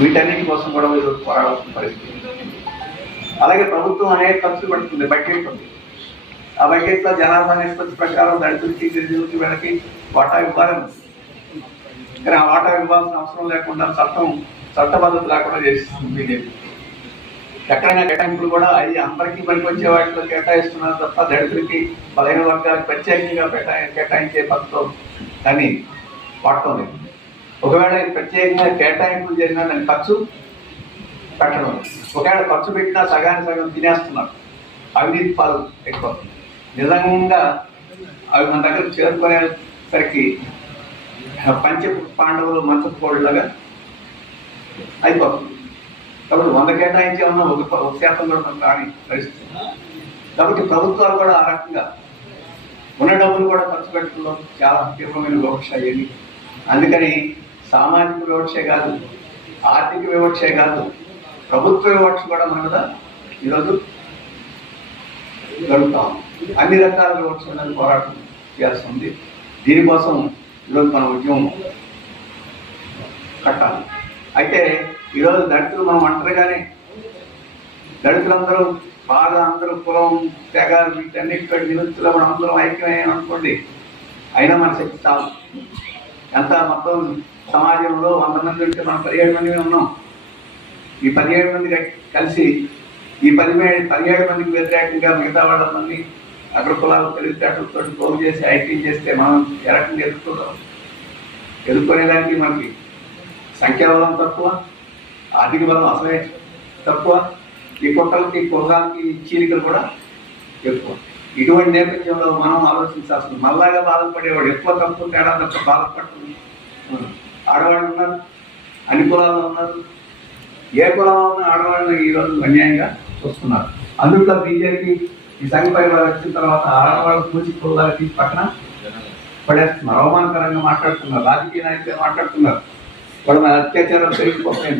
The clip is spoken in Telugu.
వీటన్నిటి కోసం కూడా మీరు పోరాడాల్సిన పరిస్థితి అలాగే ప్రభుత్వం అనేక ఖర్చులు పెడుతుంది బడ్జెట్ ఉంది. ఆ బడ్జెట్లో జనాభా నిష్పత్తి ప్రకారం దళితులకి గిరిజనులకి వీళ్ళకి వాటా ఇవ్వాలని కానీ ఆ వాటా ఇవ్వాల్సిన అవసరం లేకుండా చట్టం చట్టబద్ధత లేకుండా చేస్తుంది బీజేపీ ఎక్కడైనా కేటాయింపులు కూడా అవి అందరికీ పనికొచ్చే వాటిలో కేటాయిస్తున్నారు తప్ప దళితులకి బలైన వర్గాలకు ప్రత్యేకంగా కేటాయించే పథకం కానీ వాడటం లేదు. ఒకవేళ ప్రత్యేకంగా కేటాయింపులు జరిగినా నేను ఖర్చు పెట్టడం. ఒకవేళ ఖర్చు పెట్టినా సగానికి సగం తినేస్తున్నారు. అవినీతి పాలు ఎక్కువ. నిజంగా అవి మన దగ్గర చేరుకునేసరికి పంచ పాండవులు మంచపు అయిపోతుంది. కాబట్టి వంద కేటాయించి ఉన్న ఒక ఒక శాతం కూడా మనకు రాని పరిస్థితి. కాబట్టి ప్రభుత్వాలు కూడా ఆ రకంగా ఉన్న డబ్బులు కూడా ఖర్చు పెట్టడంలో చాలా తీవ్రమైన వివక్ష అయ్యేది అందుకని సామాజిక వివక్షే కాదు ఆర్థిక వివక్షే కాదు ప్రభుత్వ వివక్ష కూడా మన మీద ఈరోజు జరుగుతాం అన్ని రకాల వివక్ష మీద పోరాటం చేయాల్సి ఉంది. దీనికోసం ఈరోజు మన ఉద్యమం కట్టాలి. అయితే ఈరోజు దళితులు మనం కానీ దళితులందరూ బాగా అందరూ కులం తెగ వీటన్నిటి నిరుత్తులో మనం అందరం ఐక్యమయ్యాం అనుకోండి అయినా మన శక్తి చాలు ఎంత మొత్తం సమాజంలో వంద మంది ఉంటే మనం పదిహేడు మందిమే ఉన్నాం. ఈ పదిహేడు మంది కలిసి ఈ పదిహేడు పదిహేడు మందికి వ్యతిరేకంగా మిగతా వాళ్ళందరినీ అగ్ర కులాలు తెలివితేటలతో పోగు చేసి ఐటీ చేస్తే మనం ఏ రకంగా ఎదుర్కొంటాం? ఎదుర్కొనేదానికి మనకి సంఖ్యాబలం తక్కువ ఆర్థిక బలం అసలే తక్కువ ఈ కుట్రలకి కుర్రాలకి చీలికలు కూడా ఎక్కువ. ఇటువంటి నేపథ్యంలో మనం ఆలోచించాల్సింది మళ్ళాగా బాధపడేవాడు ఎక్కువ తక్కువ తేడా తప్ప బాధపడుతుంది ఆడవాళ్ళు ఉన్నారు అన్ని కులాల్లో ఉన్నారు ఏ కులాల్లో ఉన్న ఆడవాళ్ళని ఈరోజు అన్యాయంగా చూస్తున్నారు అందులో బీజేపీ ఈ సంఘ పరివారం వచ్చిన తర్వాత ఆడవాళ్ళు పూచి తీసి పక్కన పడేస్తున్నారు. అవమానకరంగా మాట్లాడుతున్నారు రాజకీయ నాయకులు మాట్లాడుతున్నారు. వాళ్ళ మన అత్యాచారం పెరిగిపోతున్నాయి.